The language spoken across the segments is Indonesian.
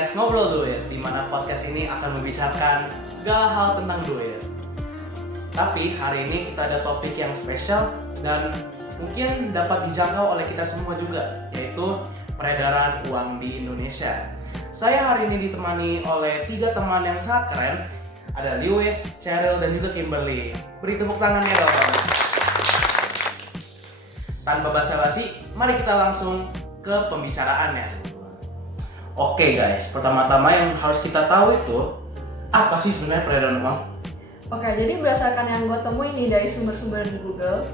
podcast Ngobrol Duit, di mana podcast ini akan membicarakan segala hal tentang duit. Tapi hari ini kita ada topik yang spesial dan mungkin dapat dijangkau oleh kita semua juga, yaitu peredaran uang di Indonesia. Saya hari ini ditemani oleh 3 teman yang sangat keren. Ada Lewis, Cheryl, dan juga Kimberly. Beri tepuk tangannya dong. Tanpa basa-basi, mari kita langsung ke pembicaraannya. Oke guys, pertama-tama yang harus kita tahu itu apa sih sebenarnya peredaran uang? Oke, jadi berdasarkan yang gue temuin nih dari sumber-sumber di Google,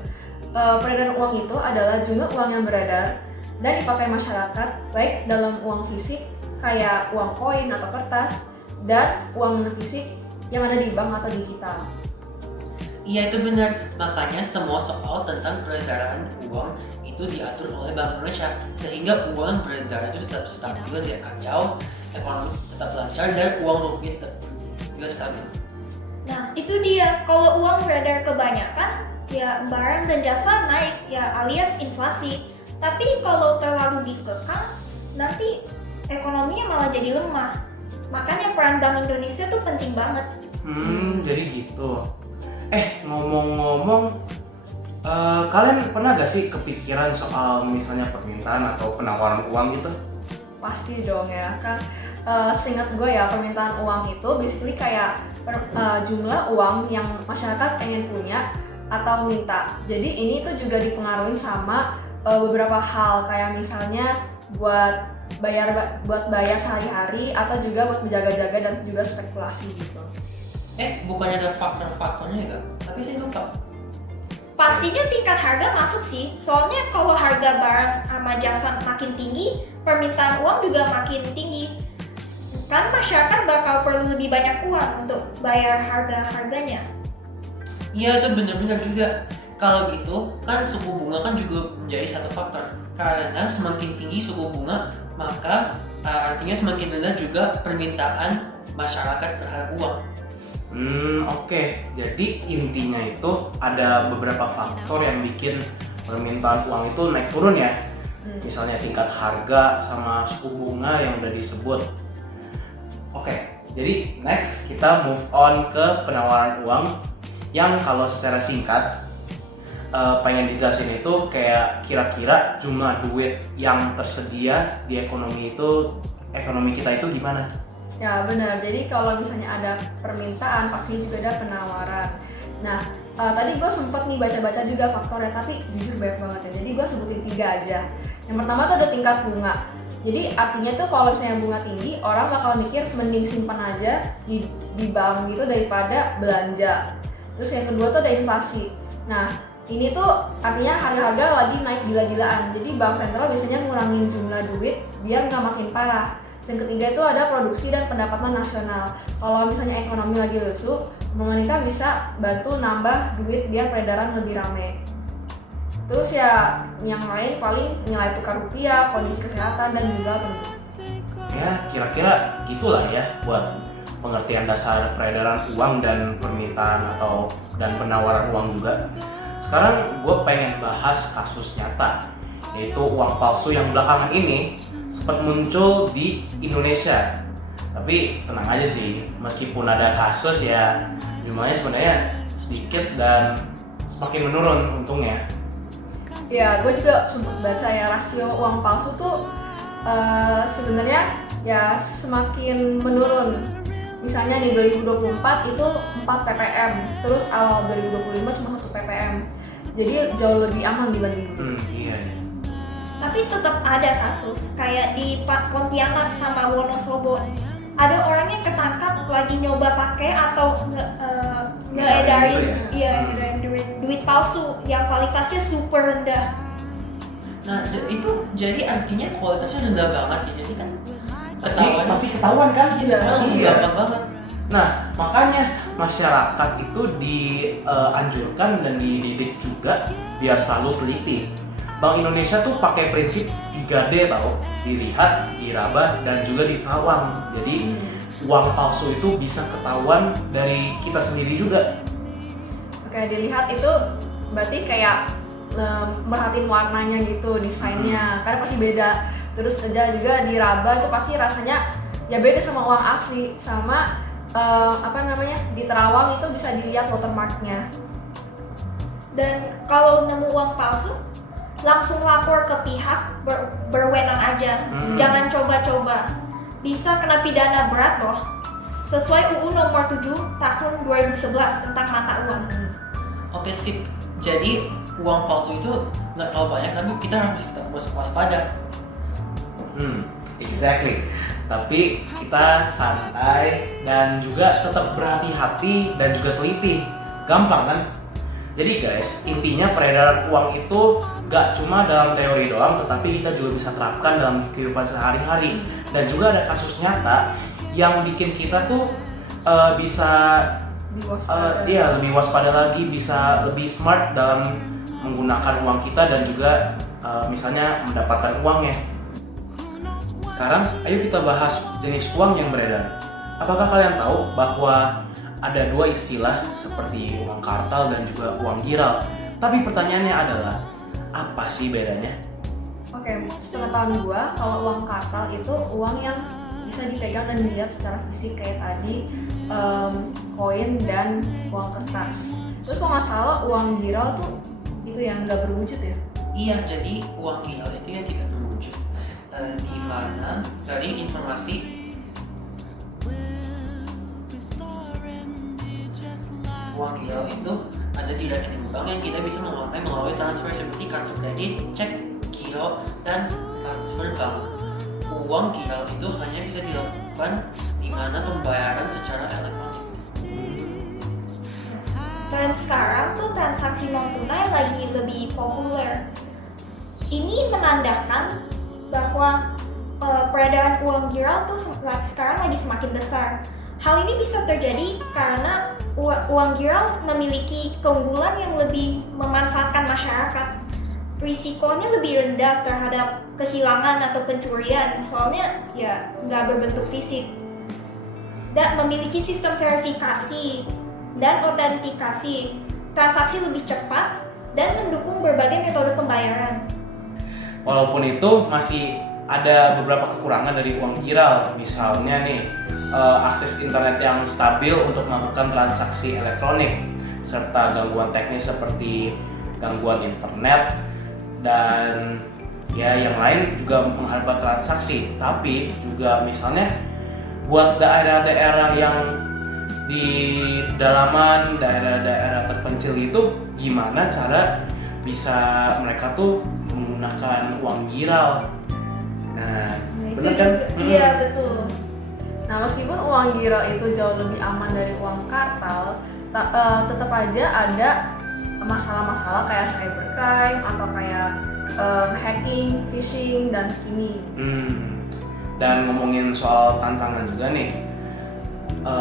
peredaran uang itu adalah jumlah uang yang beredar dan dipakai masyarakat, baik dalam uang fisik kayak uang koin atau kertas, dan uang non-fisik yang ada di bank atau digital. Iya, itu benar, makanya semua soal tentang peredaran uang itu diatur oleh Bank Indonesia sehingga uang beredar itu tetap stabil, tidak kacau, ekonomi tetap lancar, dan uang rupiah tetap juga stabil. Nah, itu dia. Kalau uang beredar kebanyakan, ya barang dan jasa naik, ya alias inflasi. Tapi kalau terlalu dikekang, nanti ekonominya malah jadi lemah. Makanya peran Bank Indonesia tuh penting banget. Jadi gitu. Ngomong-ngomong, kalian pernah gak sih kepikiran soal misalnya permintaan atau penawaran uang gitu? Pasti dong ya kan. Seingat gue ya, permintaan uang itu basically kayak jumlah uang yang masyarakat pengen punya atau minta. Jadi ini tuh juga dipengaruhi sama beberapa hal, kayak misalnya buat bayar sehari-hari atau juga buat berjaga-jaga dan juga spekulasi gitu. Bukannya ada faktor-faktornya ya, tapi saya lupa. Pastinya tingkat harga masuk sih. Soalnya kalau harga barang sama jasa makin tinggi, permintaan uang juga makin tinggi. Kan masyarakat bakal perlu lebih banyak uang untuk bayar harga-harganya. Iya, itu benar-benar juga. Kalau gitu, kan suku bunga kan juga menjadi satu faktor. Karena semakin tinggi suku bunga, maka artinya semakin rendah juga permintaan masyarakat terhadap uang. Oke. Jadi intinya itu ada beberapa faktor yang bikin permintaan uang itu naik turun ya. Misalnya tingkat harga sama suku bunga yang udah disebut. Oke, jadi next kita move on ke penawaran uang yang kalau secara singkat pengen dijelasin itu kayak kira-kira jumlah duit yang tersedia di ekonomi kita itu gimana? Ya benar, jadi kalau misalnya ada permintaan pasti juga ada penawaran. Nah, tadi gue sempet nih baca-baca juga faktornya, tapi jujur banyak banget ya. Jadi gue sebutin 3 aja. Yang pertama tuh ada tingkat bunga. Jadi artinya tuh kalau misalnya bunga tinggi, orang bakal mikir mending simpan aja di bank gitu daripada belanja. Terus yang kedua tuh ada inflasi. Nah, ini tuh artinya harga lagi naik gila-gilaan. Jadi bank sentral biasanya ngurangin jumlah duit biar nggak makin parah. Yang ketiga itu ada produksi dan pendapatan nasional. Kalau misalnya ekonomi lagi lesu, pemerintah bisa bantu nambah duit biar peredaran lebih ramai. Terus ya yang lain paling nilai tukar rupiah, kondisi kesehatan, dan juga penduduk. Ya kira-kira gitulah ya buat pengertian dasar peredaran uang dan permintaan dan penawaran uang juga. Sekarang gue pengen bahas kasus nyata, yaitu uang palsu yang belakangan ini sempat muncul di Indonesia. Tapi tenang aja sih, meskipun ada kasus ya jumlahnya sebenarnya sedikit dan semakin menurun untungnya. Ya, gue juga sempat baca ya rasio uang palsu tuh sebenarnya ya semakin menurun. Misalnya di 2024 itu 4 ppm, terus awal 2025 cuma 1 ppm. Jadi jauh lebih aman dibanding dulu. Iya. Tapi tetap ada kasus, kayak di Pontianak sama Wonosobo. Ada orang yang ketangkap lagi nyoba pakai atau ngeedarin duit palsu yang kualitasnya super rendah. Nah, itu jadi artinya kualitasnya rendah banget ya. Jadi kan Pasti ketahuan kan? Iya, gampang banget. Nah, makanya masyarakat itu dianjurkan dan dididik juga biar selalu teliti. Bank Indonesia tuh pakai prinsip 3D tau, dilihat, diraba, dan juga diterawang. Jadi uang palsu itu bisa ketahuan dari kita sendiri juga. Oke, dilihat itu berarti kayak merhatiin warnanya gitu, desainnya, karena pasti beda. Terus ada juga diraba itu pasti rasanya ya beda sama uang asli. Sama di Terawang itu bisa dilihat watermarknya. Dan kalau nemu uang palsu, langsung lapor ke pihak berwenang aja. Jangan coba-coba. Bisa kena pidana berat loh. Sesuai UU nomor 7 tahun 2011 tentang mata uang. Oke sip. Jadi uang palsu itu nggak terlalu banyak, tapi kita harus tetap waspada. Exactly. Tapi kita santai dan juga tetap berhati-hati dan juga teliti. Gampang kan? Jadi guys, intinya peredaran uang itu gak cuma dalam teori doang, tetapi kita juga bisa terapkan dalam kehidupan sehari-hari. Dan juga ada kasus nyata yang bikin kita tuh bisa lebih waspada lagi, bisa lebih smart dalam menggunakan uang kita dan juga misalnya mendapatkan uangnya. Sekarang ayo kita bahas jenis uang yang beredar. Apakah kalian tahu bahwa ada dua istilah seperti uang kartal dan juga uang giral? Tapi pertanyaannya adalah, apa sih bedanya? Oke, sepengetahuan gua, kalau uang kartal itu uang yang bisa dipegang dan dilihat secara fisik kayak tadi, koin dan uang kertas. Terus kalau nggak salah uang giral tuh itu yang nggak berwujud ya? Iya, jadi uang giral itu yang tidak berwujud. Di mana dari informasi uang giral itu ada di rekening bank yang kita bisa memakai melalui transfer seperti kartu kredit, cek, giro, dan transfer bank. Uang giral itu hanya bisa dilakukan di mana pembayaran secara elektronik. Dan sekarang tuh transaksi non tunai lagi lebih populer. Ini menandakan bahwa peredaran uang giral tuh sekarang lagi semakin besar. Hal ini bisa terjadi karena uang giral memiliki keunggulan yang lebih memanfaatkan masyarakat. Risikonya lebih rendah terhadap kehilangan atau pencurian, soalnya ya nggak berbentuk fisik. Dan memiliki sistem verifikasi dan autentikasi, transaksi lebih cepat dan mendukung berbagai metode pembayaran. Walaupun itu masih ada beberapa kekurangan dari uang giral, misalnya nih akses internet yang stabil untuk melakukan transaksi elektronik, serta gangguan teknis seperti gangguan internet dan ya yang lain juga menghambat transaksi. Tapi juga misalnya buat daerah-daerah yang di dalaman, daerah-daerah terpencil itu gimana cara bisa mereka tuh menggunakan uang giral. Nah, benar kan? Iya, betul. Nah, meskipun uang giral itu jauh lebih aman dari uang kartal, tetap aja ada masalah-masalah kayak cybercrime atau kayak hacking, phishing, dan skimming. Dan ngomongin soal tantangan juga nih,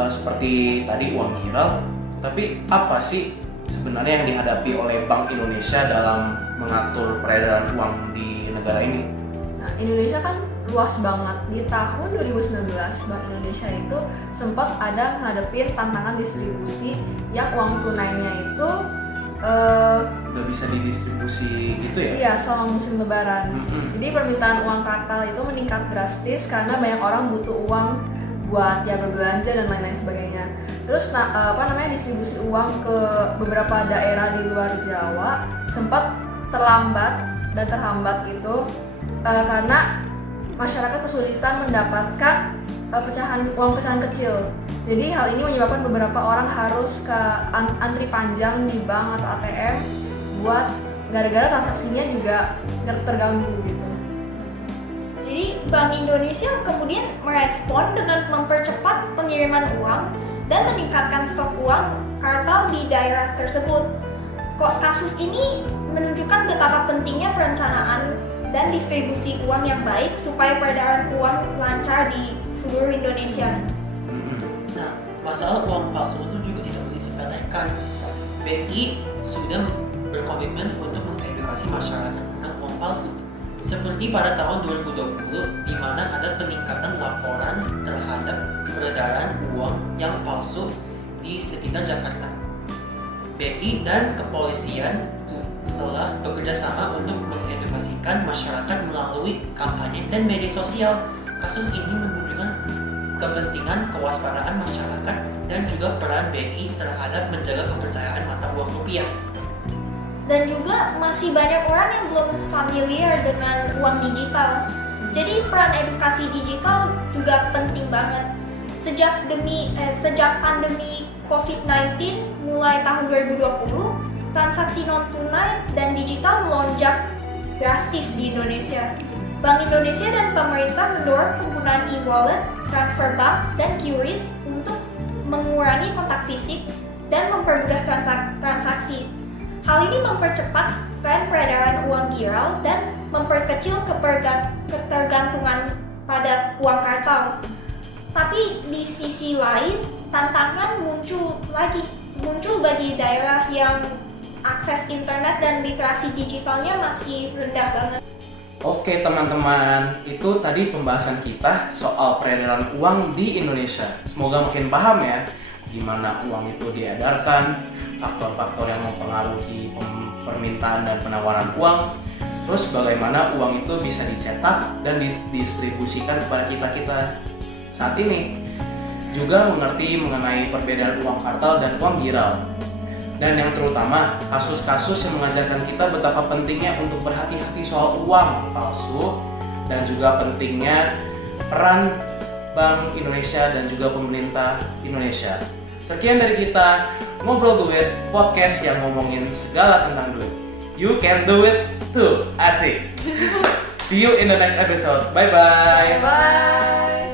seperti tadi uang giral, tapi apa sih sebenarnya yang dihadapi oleh Bank Indonesia dalam mengatur peredaran uang di negara ini? Nah, Indonesia kan luas banget. Di tahun 2019, Bank Indonesia itu sempat ada ngadepin tantangan distribusi yang uang tunainya itu nggak bisa didistribusi gitu ya? Iya, selama musim lebaran. Jadi permintaan uang kartal itu meningkat drastis karena banyak orang butuh uang buat ya berbelanja dan lain-lain sebagainya. Terus distribusi uang ke beberapa daerah di luar Jawa sempat terlambat dan terhambat gitu karena masyarakat kesulitan mendapatkan uang pecahan kecil. Jadi hal ini menyebabkan beberapa orang harus ke antri panjang di bank atau ATM buat gara-gara transaksinya juga terganggu gitu. Jadi Bank Indonesia kemudian merespon dengan mempercepat pengiriman uang dan meningkatkan stok uang kartal di daerah tersebut. Kasus ini menunjukkan betapa pentingnya perencanaan dan distribusi uang yang baik supaya peredaran uang lancar di seluruh Indonesia. Nah, masalah uang palsu itu juga tidak disepelekan. BI sudah berkomitmen untuk mengedukasi masyarakat tentang uang palsu. Seperti pada tahun 2020, di mana ada peningkatan laporan terhadap peredaran uang yang palsu di sekitar Jakarta. BI dan kepolisian telah bekerja sama untuk mengedukasikan masyarakat melalui kampanye dan media sosial. Kasus ini menunjukkan kepentingan kewaspadaan masyarakat dan juga peran BI terhadap menjaga kepercayaan mata uang rupiah. Dan juga masih banyak orang yang belum familiar dengan uang digital. Jadi peran edukasi digital juga penting banget. Sejak pandemi COVID-19 mulai tahun 2020, transaksi non-tunai dan digital melonjak drastis di Indonesia. Bank Indonesia dan pemerintah mendorong penggunaan e-wallet, transfer bank, dan QRIS untuk mengurangi kontak fisik dan mempermudah transaksi. Hal ini mempercepat tren peredaran uang giral dan memperkecil ketergantungan pada uang kartal. Tapi di sisi lain, tantangan muncul bagi daerah yang akses internet dan literasi digitalnya masih rendah banget. Oke teman-teman, itu tadi pembahasan kita soal peredaran uang di Indonesia. Semoga makin paham ya, gimana uang itu diedarkan, faktor-faktor yang mempengaruhi permintaan dan penawaran uang, terus bagaimana uang itu bisa dicetak dan didistribusikan kepada kita saat ini. Juga mengerti mengenai perbedaan uang kartal dan uang giral. Dan yang terutama, kasus-kasus yang mengajarkan kita betapa pentingnya untuk berhati-hati soal uang palsu dan juga pentingnya peran Bank Indonesia dan juga pemerintah Indonesia. Sekian dari kita, Ngobrol Duit, podcast yang ngomongin segala tentang duit. You can do it too, asik. See you in the next episode. Bye-bye. Bye.